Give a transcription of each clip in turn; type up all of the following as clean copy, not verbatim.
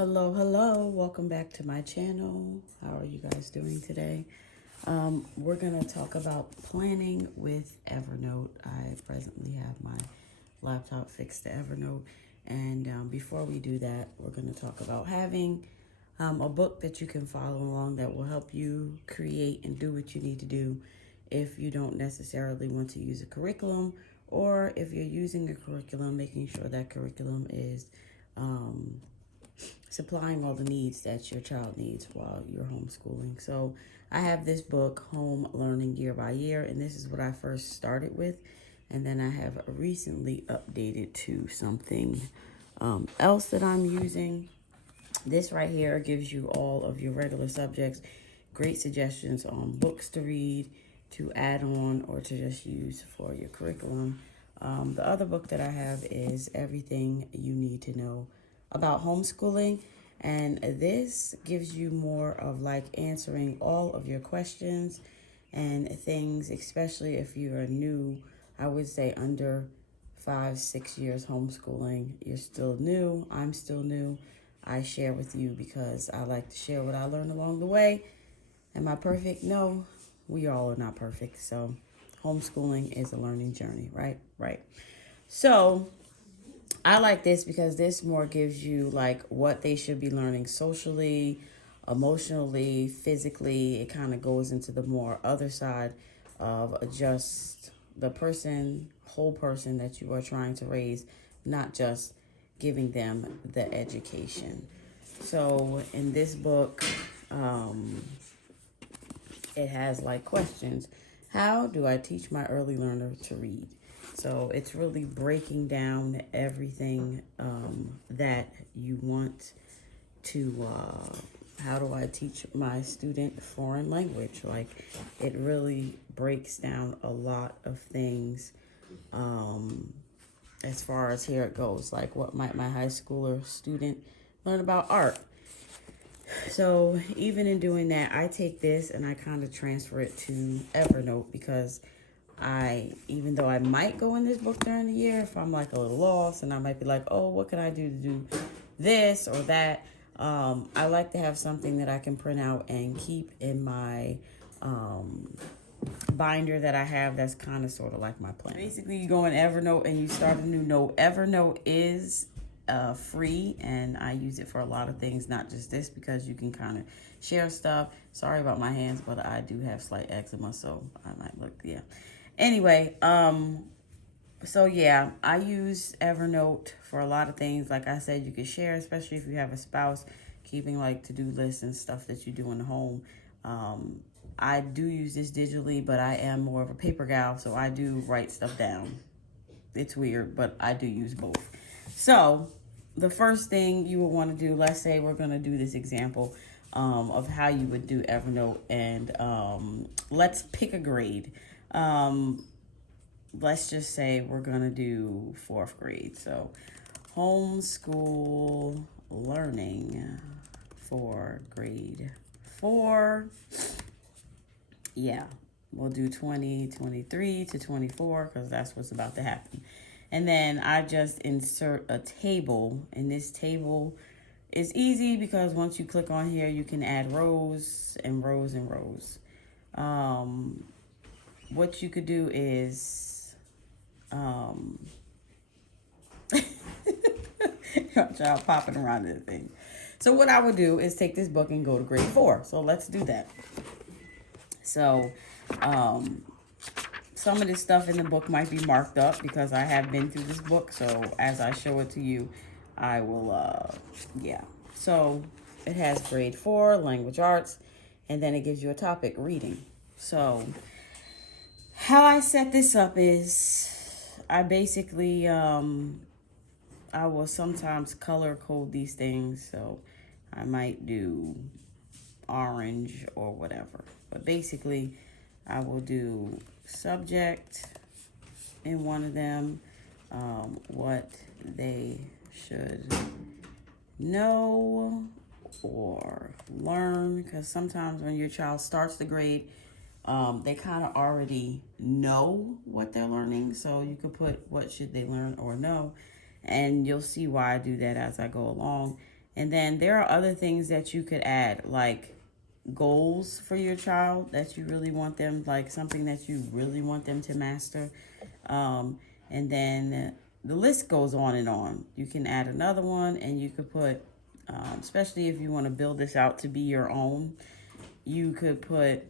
Hello, welcome back to my channel. How are you guys doing today? We're gonna talk about planning with Evernote. I presently have my laptop fixed to Evernote, and before we do that, we're gonna talk about having a book that you can follow along that will help you create and do what you need to do if you don't necessarily want to use a curriculum, or if you're using a curriculum, making sure that curriculum is supplying all the needs that your child needs while you're homeschooling. So I have this book, Home Learning Year by Year, and this is what I first started with. And then I have recently updated to something else that I'm using. This right here gives you all of your regular subjects, great suggestions on books to read, to add on, or to just use for your curriculum. The other book that I have is Everything You Need to Know About Homeschooling, and this gives you more of like answering all of your questions and things, especially if you are new. I would say under 5-6 years homeschooling. You're still new. I'm still new. I share with you because I like to share what I learned along the way. Am I perfect? No, we all are not perfect. So homeschooling is a learning journey, right? Right. So I like this because this more gives you like what they should be learning socially, emotionally, physically. It kind of goes into the more other side of just the whole person that you are trying to raise, not just giving them the education. So in this book, it has like questions. How do I teach my early learner to read? So it's really breaking down everything that you want to, how do I teach my student foreign language? Like it really breaks down a lot of things as far as here it goes. Like what might my high schooler student learn about art? So even in doing that, I take this and I kind of transfer it to Evernote because even though I might go in this book during the year, if I'm like a little lost and I might be like, oh, what can I do to do this or that? I like to have something that I can print out and keep in my binder that I have that's kind of sort of like my plan. Basically, you go in Evernote and you start a new note. Evernote is free, and I use it for a lot of things, not just this, because you can kind of share stuff. Sorry about my hands, but I do have slight eczema, so I might look, yeah. Anyway, so yeah, I use Evernote for a lot of things. Like I said, you can share, especially if you have a spouse, keeping like to-do lists and stuff that you do in the home. I do use this digitally, but I am more of a paper gal, so I do write stuff down. It's weird, but I do use both. So the first thing you would want to do, let's say we're going to do this example of how you would do Evernote, and let's pick a grade. Let's just say we're going to do 4th grade. So homeschool learning for grade 4. Yeah, we'll do 2023 to 24 because that's what's about to happen. And then I just insert a table, and this table is easy because once you click on here, you can add rows and rows and rows. What you could do is, I'm child popping around this thing. So what I would do is take this book and go to grade 4. So let's do that. So, some of this stuff in the book might be marked up because I have been through this book. So as I show it to you, I will, yeah. So it has grade 4, language arts, and then it gives you a topic, reading. So how I set this up is I basically, I will sometimes color code these things. So I might do orange or whatever. But basically, I will do subject in one of them, what they should know or learn, because sometimes when your child starts the grade, they kind of already know what they're learning. So you could put what should they learn or know, and you'll see why I do that as I go along. And then there are other things that you could add, like goals for your child that you really want them, like something that you really want them to master. And then the list goes on and on. You can add another one, and you could put, especially if you want to build this out to be your own, you could put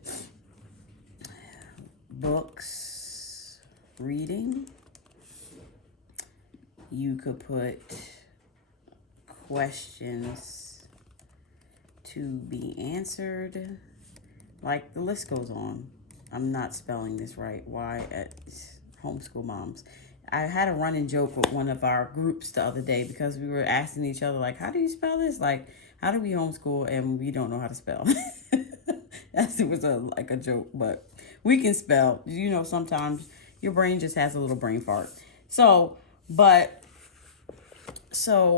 books, reading. You could put questions to be answered. Like, the list goes on. I'm not spelling this right. Why at Homeschool Moms. I had a running joke with one of our groups the other day because we were asking each other, like, how do you spell this? Like, how do we homeschool and we don't know how to spell? It was like a joke, but we can spell. You know, sometimes your brain just has a little brain fart. So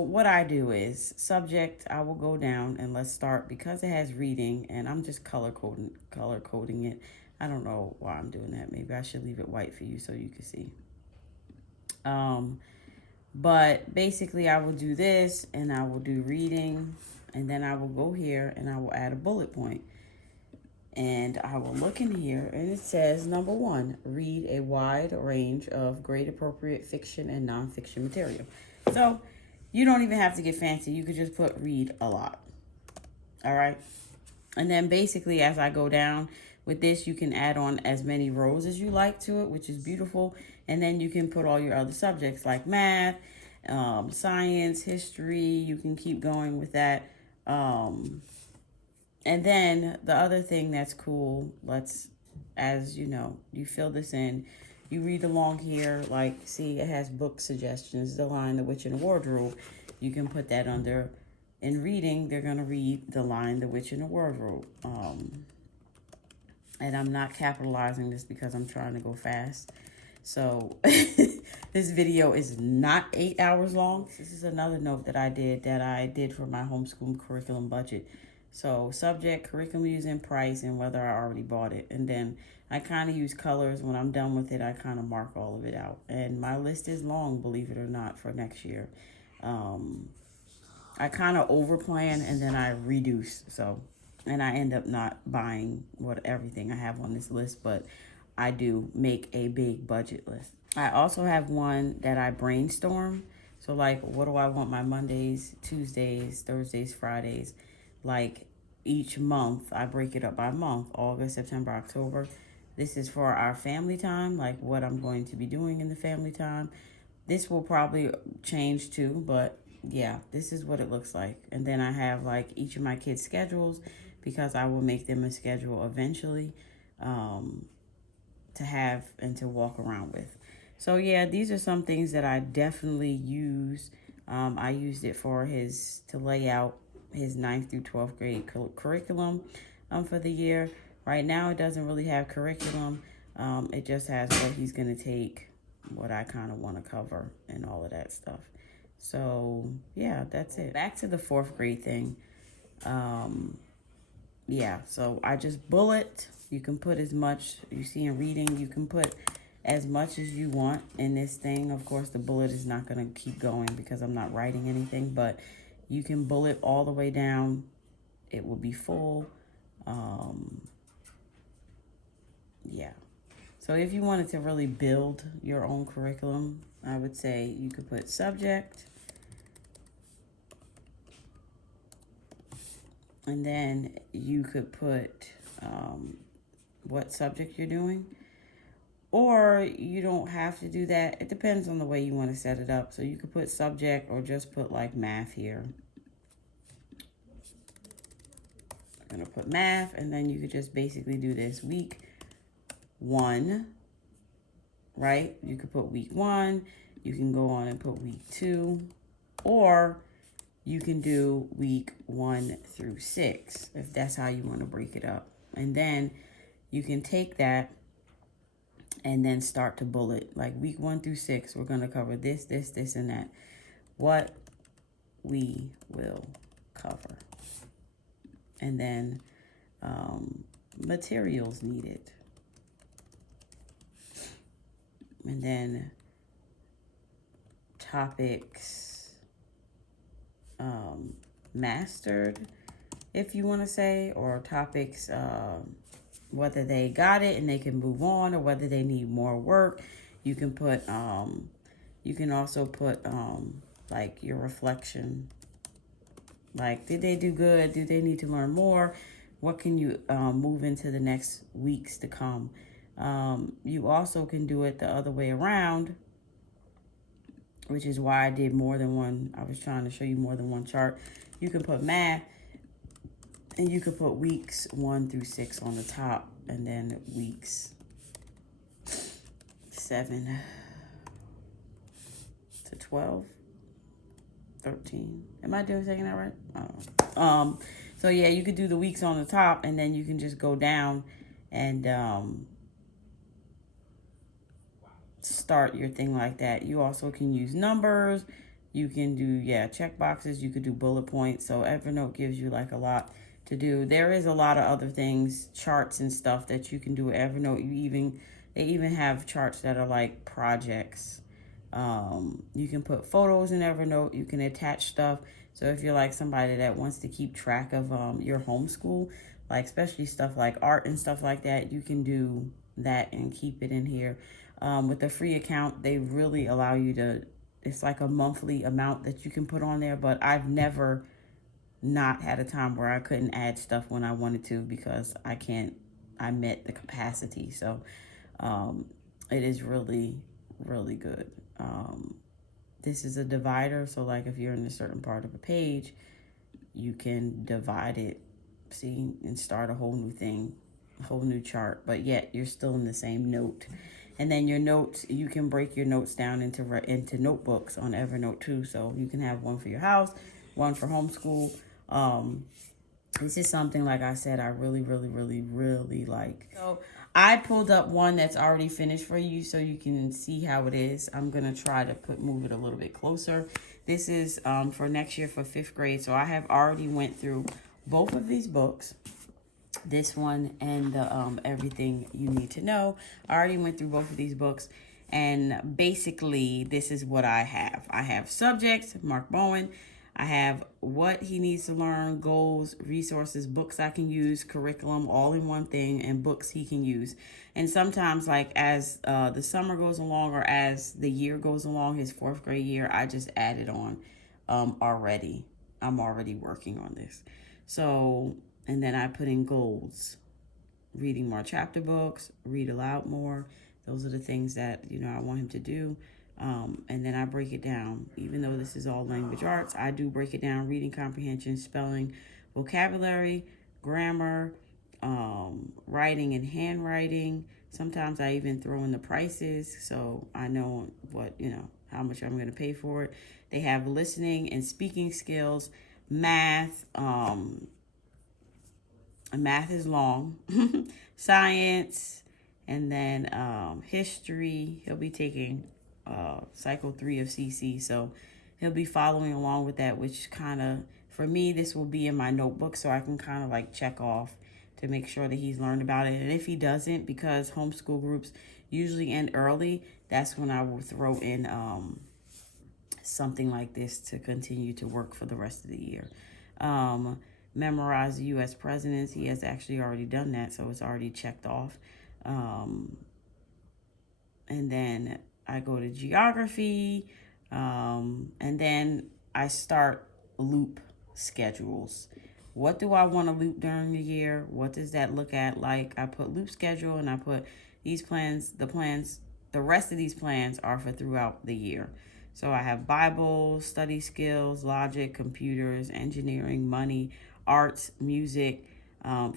what I do is subject, I will go down and let's start, because it has reading and I'm just color coding it. I don't know why I'm doing that. Maybe I should leave it white for you so you can see. But basically I will do this and I will do reading, and then I will go here and I will add a bullet point. And I will look in here and it says, number 1, read a wide range of grade appropriate fiction and nonfiction material. So you don't even have to get fancy. You could just put read a lot. All right. And then basically as I go down with this, you can add on as many rows as you like to it, which is beautiful. And then you can put all your other subjects like math, science, history. You can keep going with that. And then the other thing that's cool, as you know, you fill this in, you read along here, like, see, it has book suggestions, The Lion, the Witch, and the Wardrobe. You can put that under. In reading, they're going to read The Lion, the Witch, and the Wardrobe. And I'm not capitalizing this because I'm trying to go fast. So this video is not 8 hours long. This is another note that I did for my homeschool curriculum budget. So subject, curriculum using, price, and whether I already bought it. And then I kind of use colors. When I'm done with it, I kind of mark all of it out. And my list is long, believe it or not, for next year. I kind of overplan and then I reduce. And I end up not buying everything I have on this list, but I do make a big budget list. I also have one that I brainstorm. So like, what do I want my Mondays, Tuesdays, Thursdays, Fridays? Like each month, I break it up by month: August, September, October. This is for our family time, like what I'm going to be doing in the family time. This will probably change too, but yeah, this is what it looks like. And then I have like each of my kids' schedules, because I will make them a schedule eventually to have and to walk around with. So yeah, these are some things that I definitely use. I used it to lay out his 9th through 12th grade curriculum for the year. Right now, it doesn't really have curriculum. It just has what he's going to take, what I kind of want to cover, and all of that stuff. So yeah, that's it. Back to the 4th grade thing. Yeah, so I just bullet. You can put as much, you see in reading, you can put as much as you want in this thing. Of course, the bullet is not going to keep going because I'm not writing anything, but you can bullet all the way down. It will be full. Yeah. So if you wanted to really build your own curriculum, I would say you could put subject. And then you could put what subject you're doing. Or you don't have to do that. It depends on the way you want to set it up. So you could put subject or just put like math here. I'm going to put math, and then you could just basically do this week 1, right? You could put week 1. You can go on and put week 2, or you can do week 1 through 6 if that's how you want to break it up. And then you can take that and then start to bullet. Like week 1 through 6, we're going to cover this, this, this, and that. What we will cover. And then materials needed. And then topics mastered, if you want to say, or topics, whether they got it and they can move on, or whether they need more work. You can put, you can also put like your reflection. Like, did they do good? Do they need to learn more? What can you move into the next weeks to come? You also can do it the other way around, which is why I did more than one. I was trying to show you more than one chart. You can put math, and you could put weeks 1 through 6 on the top, and then weeks 7 to 12, 13. Am I saying that right? I don't know. So yeah, you could do the weeks on the top, and then you can just go down and start your thing like that. You also can use numbers. You can do, check boxes. You could do bullet points. So Evernote gives you like a lot to do. There is a lot of other things, charts and stuff that you can do with Evernote. They even have charts that are like projects. You can put photos in Evernote. You can attach stuff. So if you're like somebody that wants to keep track of your homeschool, like especially stuff like art and stuff like that, you can do that and keep it in here. With the free account, they really allow you to, it's like a monthly amount that you can put on there, but I've never not had a time where I couldn't add stuff when I wanted to, because I met the capacity. So it is really, really good. This is a divider. So like if you're in a certain part of a page, you can divide it, see, and start a whole new thing, a whole new chart, but yet you're still in the same note. And then your notes, you can break your notes down into notebooks on Evernote too. So you can have one for your house, one for homeschool. This is something, like I said, I really, really, really, really like. So I pulled up one that's already finished for you so you can see how it is. I'm going to try to move it a little bit closer. This is for next year for 5th grade. So I have already went through both of these books. This one and the Everything You Need to Know. I already went through both of these books, and basically this is what I have. I have subjects, Mark Bowen. I have what he needs to learn, goals, resources, books I can use, curriculum, all in one thing, and books he can use. And sometimes, like as the summer goes along, or as the year goes along, his 4th grade year, I just added on already. I'm already working on this. So, and then I put in goals, reading more chapter books, read aloud more. Those are the things that, I want him to do. And then I break it down. Even though this is all language arts, I do break it down: reading comprehension, spelling, vocabulary, grammar, writing and handwriting. Sometimes I even throw in the prices, so I know what, how much I'm going to pay for it. They have listening and speaking skills, math. Math is long, science, and then history. He'll be taking cycle 3 of CC, so he'll be following along with that, which kind of, for me, this will be in my notebook, so I can kind of like check off to make sure that he's learned about it. And if he doesn't, because homeschool groups usually end early, that's when I will throw in something like this to continue to work for the rest of the year. Memorize the U.S. presidents. He has actually already done that, so it's already checked off. And then I go to geography, and then I start loop schedules. What do I want to loop during the year? What does that look at like? I put loop schedule, and I put these plans, the rest of these plans are for throughout the year. So I have Bible, study skills, logic, computers, engineering, money, arts, music,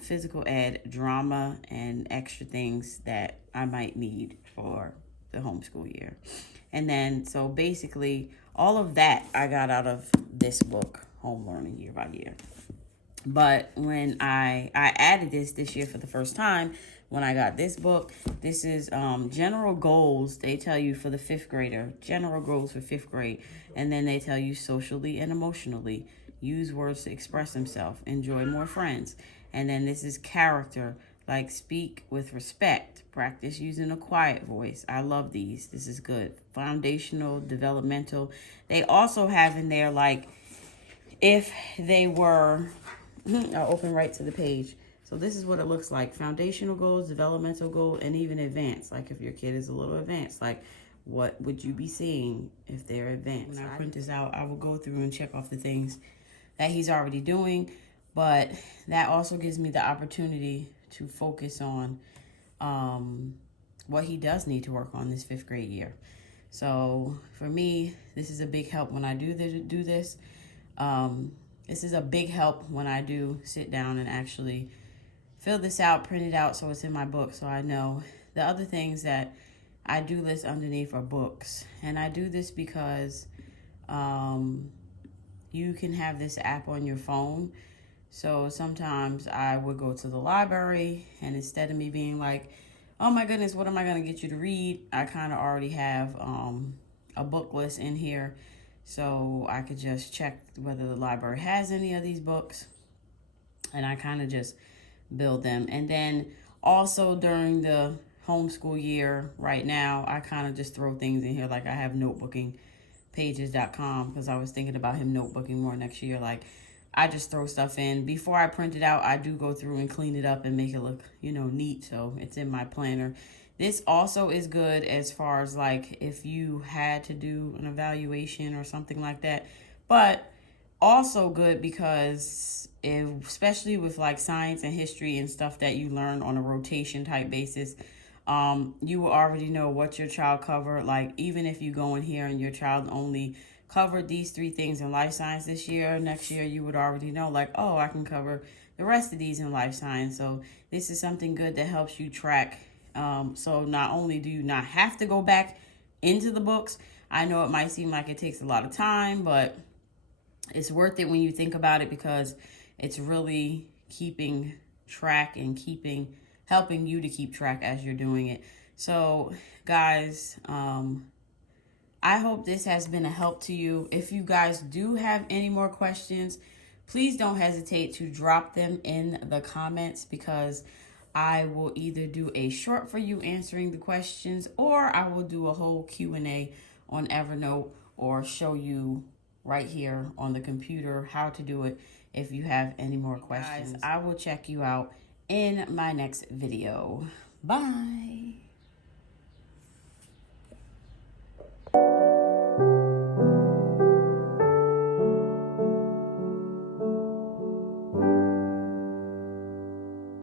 physical ed, drama, and extra things that I might need for the homeschool year. And then, so basically, all of that I got out of this book, Home Learning Year by Year. But when I added this year for the first time, when I got this book, this is general goals. They tell you for the 5th grader, general goals for 5th grade. And then they tell you socially and emotionally. Use words to express himself. Enjoy more friends. And then this is character, like speak with respect. Practice using a quiet voice. I love these. This is good. Foundational, developmental. They also have in there like if they were, I'll open right to the page. So this is what it looks like: foundational goals, developmental goal, and even advanced. Like if your kid is a little advanced, like what would you be seeing if they're advanced? When I print this out, I will go through and check off the things that he's already doing, but that also gives me the opportunity to focus on what he does need to work on this 5th grade year. So for me, this is a big help when I do this. This is a big help when I do sit down and actually fill this out, print it out so it's in my book, so I know. The other things that I do list underneath are books. And I do this because you can have this app on your phone. So sometimes I would go to the library, and instead of me being like, oh my goodness, what am I going to get you to read? I kind of already have a book list in here. So I could just check whether the library has any of these books, and I kind of just build them. And then also during the homeschool year right now, I kind of just throw things in here. Like I have notebookingpages.com because I was thinking about him notebooking more next year. Like I just throw stuff in. Before I print it out, I do go through and clean it up and make it look, neat. So it's in my planner. This also is good as far as like if you had to do an evaluation or something like that. But also good because especially with like science and history and stuff that you learn on a rotation type basis, you will already know what your child covered. Like even if you go in here and your child only covered these 3 things in life science this year, next year you would already know like, oh, I can cover the rest of these in life science. So this is something good that helps you track. So not only do you not have to go back into the books, I know it might seem like it takes a lot of time, but it's worth it when you think about it because it's really keeping track and helping you to keep track as you're doing it. So guys, I hope this has been a help to you. If you guys do have any more questions, please don't hesitate to drop them in the comments because I will either do a short for you answering the questions, or I will do a whole Q&A on Evernote or show you right here on the computer how to do it if you have any more questions. Guys, I will check you out in my next video. Bye.